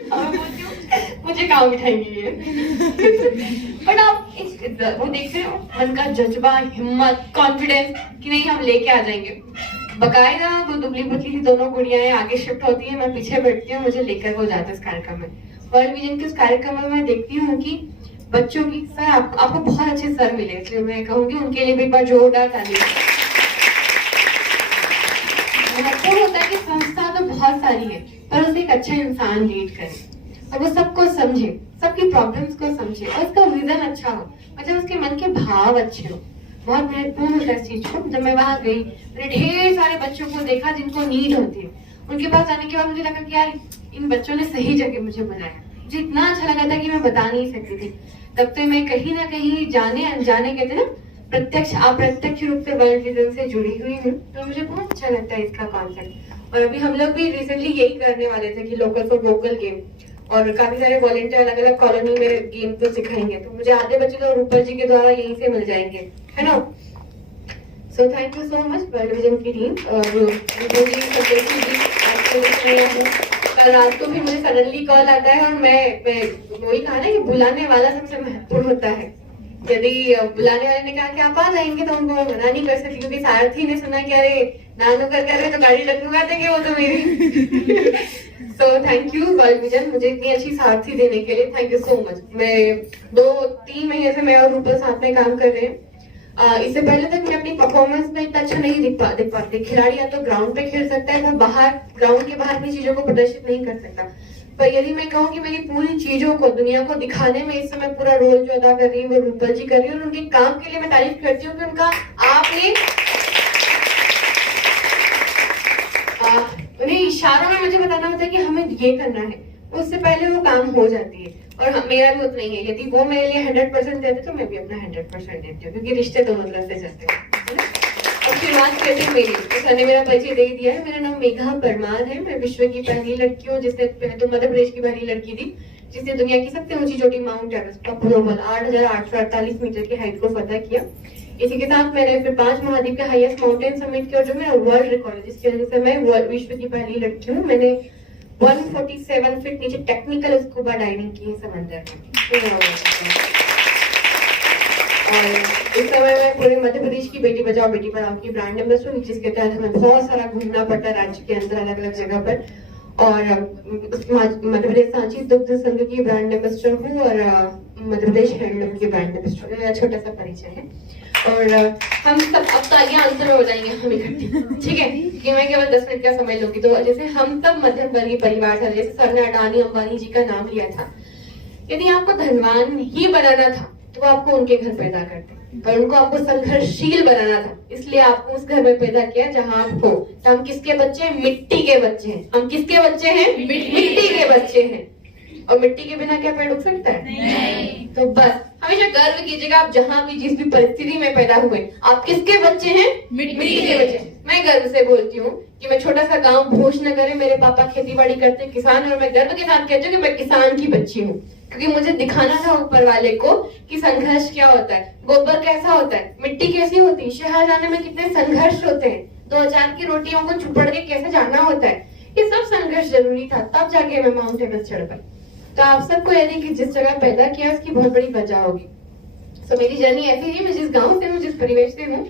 मुझे कहाँ बिठाएंगे ये। बट आप वो देखते हो मन का जज्बा, हिम्मत, कॉन्फिडेंस कि नहीं हम लेके आ जाएंगे। बकायदा वो दुबली पतली दोनों गुड़ियाएं आगे शिफ्ट होती है, मैं पीछे बैठती हूँ, मुझे लेकर वो जाते हैं इस कार्यक्रम में। वर्ल्ड विजन के उस कार्यक्रम में मैं देखती हूँ कि बच्चों की सर आपको बहुत अच्छे सर मिले, इसलिए मैं कहूँगी उनके लिए भी एक बार जोरदार ताली। महत्वपूर्ण होता है कि संस्था तो बहुत सारी है पर उसे एक अच्छा इंसान लीड करे और वो सबको समझे, सबकी प्रॉब्लम्स को समझे और उसका विजन अच्छा हो, मतलब उसके मन के भाव अच्छे हो। बहुत महत्वपूर्ण होता है इस चीज को। जब मैं वहां गई मैंने ढेर सारे बच्चों को देखा जिनको नीड होती है। उनके पास आने के बाद मुझे लगा कि यार इन बच्चों ने सही जगह मुझे बुलाया। मुझे इतना अच्छा लगा था कि मैं बता नहीं सकती थी। तब तो मैं कहीं ना कहीं जाने अनजाने कहते ना प्रत्यक्ष अप्रत्यक्ष रूप से वर्ल्ड विजन से जुड़ी हुई हूँ, तो मुझे बहुत अच्छा लगता है इसका कॉन्सेप्ट। और अभी हम लोग भी रिसेंटली यही करने वाले थे कि लोकल फॉर वोकल गेम, और काफी सारे वॉलंटियर अलग अलग कॉलोनी में गेम तो सिखाएंगे, तो मुझे आधे बच्चे तो रूपल जी के द्वारा यहीं से मिल जाएंगे, है ना। So thank you so much world vision की टीम। कल रात को भी मुझे सडनली कॉल आता है और मैं वही कहा ना कि बुलाने वाला सबसे महत्वपूर्ण होता है। यदि बुलाने वाले ने कहा कि आप आ जाएंगे तो उनको मना नहीं कर सकती, क्योंकि सारथी ने सुना कि अरे नानू कर रहे तो गाड़ी लगवा देंगे वो तो मेरी। So thank you world vision मुझे इतनी अच्छी सारथी देने के लिए, थैंक यू सो मच। मैं 2-3 महीने से मैं और रूपल साथ में काम कर रहे हैं। इससे पहले तक मैं अपनी परफॉर्मेंस में इतना अच्छा नहीं दिख पाती। खिलाड़ी या तो ग्राउंड पे खेल सकता है, वो बाहर ग्राउंड के बाहर अपनी चीजों को प्रदर्शित नहीं कर सकता। पर यदि मैं कहूँ कि मेरी पूरी चीजों को दुनिया को दिखाने में इस समय पूरा रोल जो अदा कर रही है वो रूपल जी कर रही है, और उनके काम के लिए मैं तारीफ करती हूँ कि उनका आपने उन्हें इशारों में मुझे बताना होता है कि हमें ये करना है, उससे पहले वो काम हो जाती है। और मेरा भी उतना ही है, यदि वो मेरे लिए 100% देते तो मैं भी अपना 100% देती हूँ, क्योंकि रिश्ते दोनों तरफ से जाते हैं। और शुरुआत करते हैं मेरी, सर ने मेरा परिचय दे दिया है। मेरा नाम मेघा परमार है। मैं विश्व की पहली लड़की हूँ जिसने, तो मध्य प्रदेश की पहली लड़की थी जिसने दुनिया की सबसे ऊंची चोटी माउंट एवरेस्ट का ग्लोबल 8,848 मीटर की हाइट को फतह किया। इसी के साथ मैंने फिर 5 महाद्वीप के हाईएस्ट माउंटेन समिट किया, जो मेरा वर्ल्ड रिकॉर्ड है, जिसकी वजह से मैं विश्व की पहली लड़की हूँ। मैंने 147 फीट नीचे टेक्निकल स्कूबा डाइविंग की है समंदर में। और इस समय मैं पूरे मध्य प्रदेश की बेटी बचाओ बेटी पढ़ाओ की ब्रांड एम्बेसडर हूँ, जिसके तहत हमें बहुत सारा घूमना पड़ता है राज्य के अंदर अलग अलग जगह पर। और मध्य प्रदेश सांची दुग्ध संघ की ब्रांड एम्बेसडर हूँ और मध्य प्रदेश हैंडलूम की ब्रांड एम्बेसडर। मेरा छोटा सा परिचय है। और हम सब अब तालियां अंतर में बजाएंगे हम इकट्ठी, ठीक है, कि मैं केवल 10 मिनट का समय लूंगी। तो जैसे हम सब मध्यम वर्गीय परिवार था, जैसे सर ने अडानी अंबानी जी का नाम लिया था। यदि आपको धनवान ही बनाना था तो आपको उनके घर पैदा करते, पर उनको आपको संघर्षशील बनाना था, इसलिए आपको उस घर में पैदा किया जहां आप हो। तो हम किसके बच्चे हैं? मिट्टी के बच्चे हैं। हम किसके बच्चे हैं? मिट्टी के बच्चे हैं। और मिट्टी के बिना क्या पेड़ उग सकता है? नहीं। तो बस हमेशा गर्व कीजिएगा, आप जहाँ भी जिस भी परिस्थिति में पैदा हुए, आप किसके बच्चे हैं? मिट्टी के बच्चे। मैं गर्व से बोलती हूँ कि मैं छोटा सा गांव भोजनगर है, मेरे पापा खेती बाड़ी करते हैं, किसान, और मैं गर्व के साथ कहती हूँ कि मैं किसान की बच्ची हूँ, क्योंकि मुझे दिखाना था ऊपर वाले को कि संघर्ष क्या होता है, गोबर कैसा होता है, मिट्टी कैसी होती है, शहर जाने में कितने संघर्ष होते हैं, 2 अचार की रोटियों को चुपड़ के कैसे जाना होता है, ये सब संघर्ष जरूरी था, तब जाके मैं माउंट एवरेस्ट चढ़ पाई। तो आप सबको यदि कि जिस जगह पैदा किया उसकी बहुत बड़ी वजह होगी। तो मेरी जर्नी ऐसी थी, मैं जिस गांव से हूँ, जिस परिवेश से हूँ,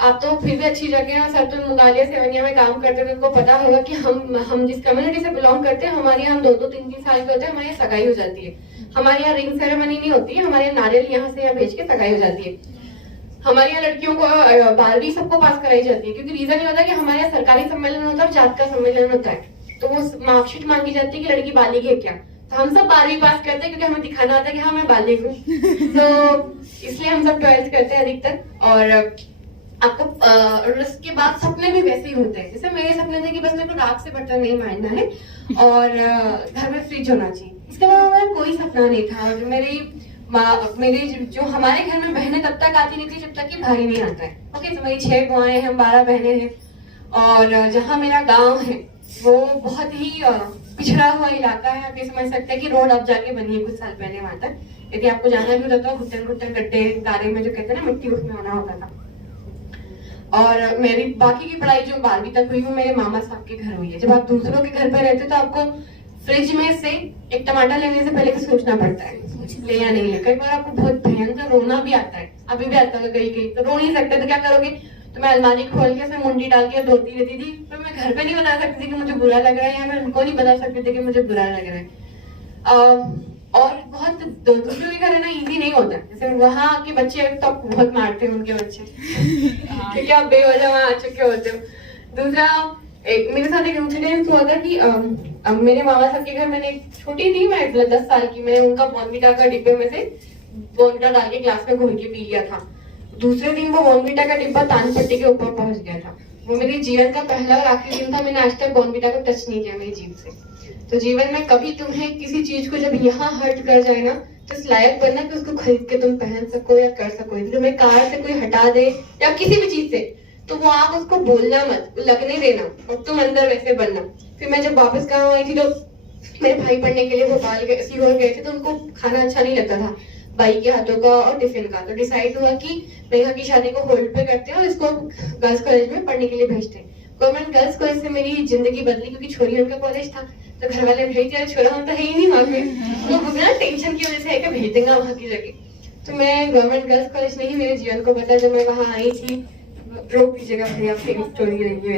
आप तो फिर भी अच्छी जगह है, सर तो मुगालिया सेवनिया में काम करते थे, उनको पता होगा कि हम जिस कम्युनिटी से बिलोंग करते हैं, हमारे यहाँ 2-2, 3-3 साल के होते हैं, हमारे यहाँ सगाई हो जाती है। हमारे यहाँ रिंग सेरेमनी नहीं होती है, हमारे यहाँ नारियल यहाँ से यहाँ भेज के सगाई हो जाती है। हमारे यहाँ लड़कियों को 12वीं सबको पास कराई जाती है, क्योंकि रीजन ये होता है कि हमारे यहाँ सरकारी सम्मेलन होता है और जात का सम्मेलन होता है, तो वो मार्कशीट मांगी जाती है कि लड़की बालिग है क्या। तो हम सब 12वीं पास करते हैं, क्योंकि हमें दिखाना होता है कि हाँ मैं बालिग हूँ। तो इसलिए हम सब 12th करते हैं अधिकतर। और आपको उसके बाद सपने भी वैसे ही होते हैं, जैसे मेरे सपने थे कि बस मेरे को रात से बर्तन नहीं मांजना है और घर में फ्रिज होना चाहिए, इसके अलावा मेरा कोई सपना नहीं था। और मेरी जो हमारे घर में बहनें तब तक आती नहीं थी जब तक कि भाई नहीं आता है। ओके, तो मेरी 6 बुआएं हैं, हम 12 बहनें हैं। और जहाँ मेरा गाँव है वो बहुत ही पिछड़ा हुआ इलाका है। आप ये समझ सकते हैं कि रोड अब जाके बनी है कुछ साल पहले वहां तक। यदि आपको जाना भी होता तो घुटन घुटन गड्ढे गारे में जो कहते हैं ना मिट्टी, उसमें होना होता था। और मेरी बाकी की पढ़ाई जो 12वीं तक हुई वो मेरे मामा साहब के घर हुई है। जब आप दूसरों के घर पर रहते तो आपको फ्रिज में से एक टमाटर लेने से पहले सोचना पड़ता है ले या नहीं ले। कई बार आपको बहुत भयंकर रोना भी आता है, अभी भी आता है कहीं कहीं, तो रो नहीं सकते तो क्या करोगे, तो मैं अलमारी खोल के उसमें मुंडी डाल के रोती रहती थी। फिर मैं घर पे नहीं बता सकती थी कि मुझे बुरा लग रहा है, या मैं उनको नहीं बता सकती थी कि मुझे बुरा लग रहा है। और बहुत दूसरों के घर है ना इजी नहीं होता, जैसे वहाँ के बच्चे तो बहुत मारते हैं उनके बच्चे क्योंकि आप बेवजह वहाँ आ चुके होते हो। दूसरा मेरे साथ एक इंसिडेंट हुआ था कि मेरे मामा साहब के घर मैंने छोटी थी मैं 10 साल की, मैंने उनका बॉर्नविटा का डिब्बे में से बॉर्नविटा डाल के ग्लास में घोल के पी लिया था। दूसरे दिन वो बॉर्नविटा का डिब्बा तान पट्टी के ऊपर पहुंच गया था। वो मेरे जीवन का पहला और आखिरी दिन था, मैंने आज तक बॉर्नविटा को टच नहीं किया मेरी जीभ से। तो जीवन में कभी तुम्हें किसी चीज को जब यहाँ हर्ट कर जाए ना, तो इस लायक बनना कि उसको खरीद के तुम पहन सको या कर सको। तुम्हें कार से कोई हटा दे या किसी भी चीज से, तो वो आप उसको बोलना मत, लगने देना और तुम अंदर वैसे बनना। फिर मैं जब वापस गाँव आई थी तो मेरे भाई पढ़ने के लिए भोपाल सीहोर गए थे, तो उनको खाना अच्छा नहीं लगता था भाई के हाथों का और टिफिन का। तो डिसाइड हुआ कि मेघा की शादी को होल्ड पे करते हैं और इसको गर्ल्स कॉलेज में पढ़ने के लिए भेजते हैं। गवर्नमेंट गर्ल्स कॉलेज से मेरी जिंदगी बदली, क्योंकि छोरी उनका कॉलेज था, तो घर वाले भेज दिया। छोरा हम तो है ही नहीं वहाँ पे, तो बिना टेंशन की वजह से है कि भेज देंगे वहाँ की जगह। तो मैं गवर्नमेंट गर्ल्स कॉलेज में ही मेरे जीवन को बता, जब मैं वहाँ आई थी। रोक दीजिएगा भैया, फेक स्टोरी रही है।